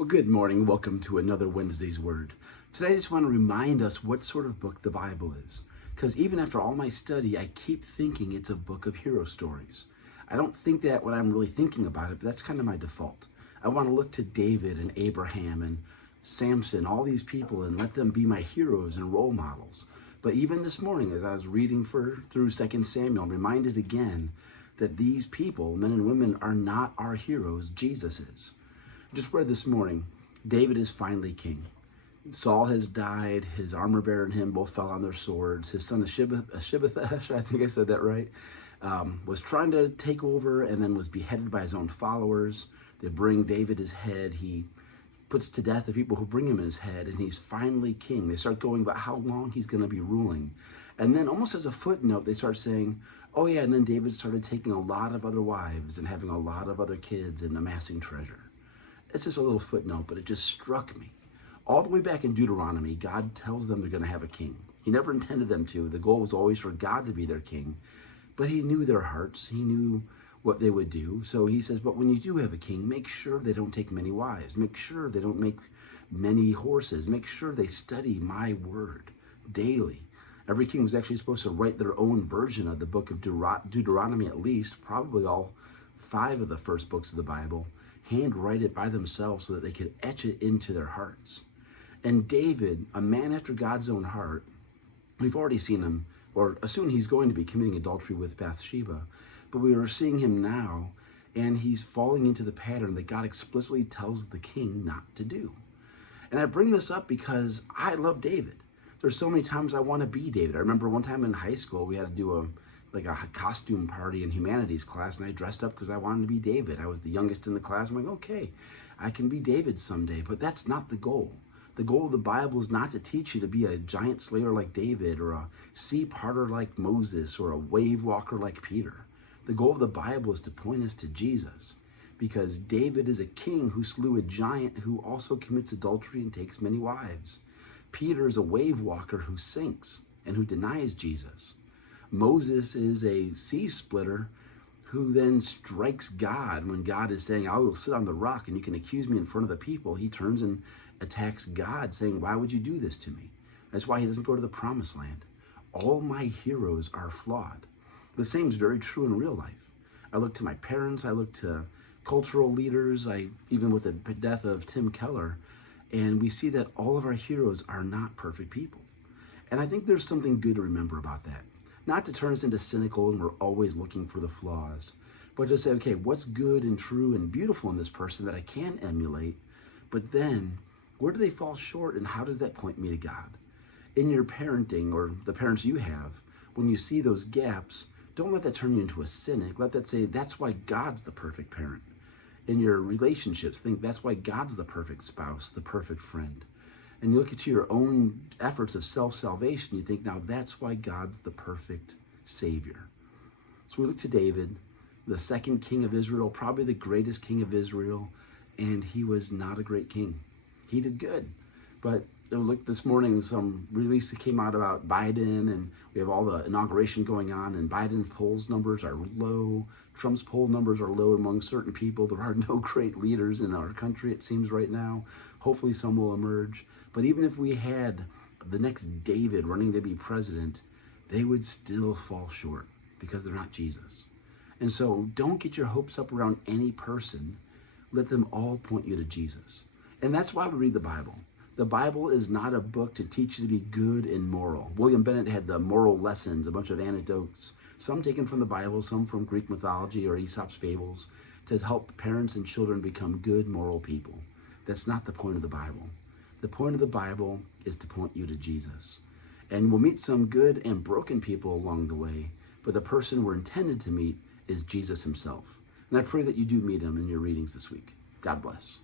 Well, good morning. Welcome to another Wednesday's Word. Today, I just want to remind us what sort of book the Bible is. Because even after all my study, I keep thinking it's a book of hero stories. I don't think that when I'm really thinking about it, but that's kind of my default. I want to look to David and Abraham and Samson, all these people, and let them be my heroes and role models. But even this morning, as I was reading through 2 Samuel, I'm reminded again that these people, men and women, are not our heroes. Jesus is. Just read this morning, David is finally king. Saul has died. His armor bearer and him both fell on their swords. His son Ashibethash, I think I said that right, was trying to take over and then was beheaded by his own followers. They bring David his head. He puts to death the people who bring him his head, and he's finally king. They start going about how long he's going to be ruling. And then almost as a footnote, they start saying, oh yeah, and then David started taking a lot of other wives and having a lot of other kids and amassing treasure. It's just a little footnote, but it just struck me. All the way back in Deuteronomy, God tells them they're going to have a king. He never intended them to. The goal was always for God to be their king. But he knew their hearts. He knew what they would do. So he says, but when you do have a king, make sure they don't take many wives. Make sure they don't make many horses. Make sure they study my word daily. Every king was actually supposed to write their own version of the book of Deuteronomy, at least, probably all 5 of the first books of the Bible, handwrite it by themselves so that they could etch it into their hearts. And David, a man after God's own heart, we've already seen him, or assume he's going to be committing adultery with Bathsheba, but we are seeing him now, and he's falling into the pattern that God explicitly tells the king not to do. And I bring this up because I love David. There's so many times I want to be David. I remember one time in high school, we had to do a costume party in humanities class, and I dressed up because I wanted to be David. I was the youngest in the class. I'm like, okay, I can be David someday, but that's not the goal. The goal of the Bible is not to teach you to be a giant slayer like David or a sea parter like Moses or a wave walker like Peter. The goal of the Bible is to point us to Jesus, because David is a king who slew a giant who also commits adultery and takes many wives. Peter is a wave walker who sinks and who denies Jesus. Moses is a sea splitter who then strikes God when God is saying, I will sit on the rock and you can accuse me in front of the people. He turns and attacks God, saying, why would you do this to me? That's why he doesn't go to the promised land. All my heroes are flawed. The same is very true in real life. I look to my parents, I look to cultural leaders, even with the death of Tim Keller, and we see that all of our heroes are not perfect people. And I think there's something good to remember about that. Not to turn us into cynical and we're always looking for the flaws, but to say, okay, what's good and true and beautiful in this person that I can emulate, but then where do they fall short and how does that point me to God? In your parenting or the parents you have, when you see those gaps, don't let that turn you into a cynic. Let that say, that's why God's the perfect parent. In your relationships, think that's why God's the perfect spouse, the perfect friend. And you look at your own efforts of self-salvation, you think, now that's why God's the perfect Savior. So we look to David, the second king of Israel, probably the greatest king of Israel, and he was not a great king. He did good. But look, this morning, some release that came out about Biden, and we have all the inauguration going on, and Biden's polls numbers are low. Trump's poll numbers are low among certain people. There are no great leaders in our country, it seems right now. Hopefully some will emerge. But even if we had the next David running to be president, they would still fall short because they're not Jesus. And so don't get your hopes up around any person. Let them all point you to Jesus. And that's why we read the Bible. The Bible is not a book to teach you to be good and moral. William Bennett had the moral lessons, a bunch of anecdotes, some taken from the Bible, some from Greek mythology or Aesop's fables, to help parents and children become good moral people. That's not the point of the Bible. The point of the Bible is to point you to Jesus. And we'll meet some good and broken people along the way, but the person we're intended to meet is Jesus himself. And I pray that you do meet him in your readings this week. God bless.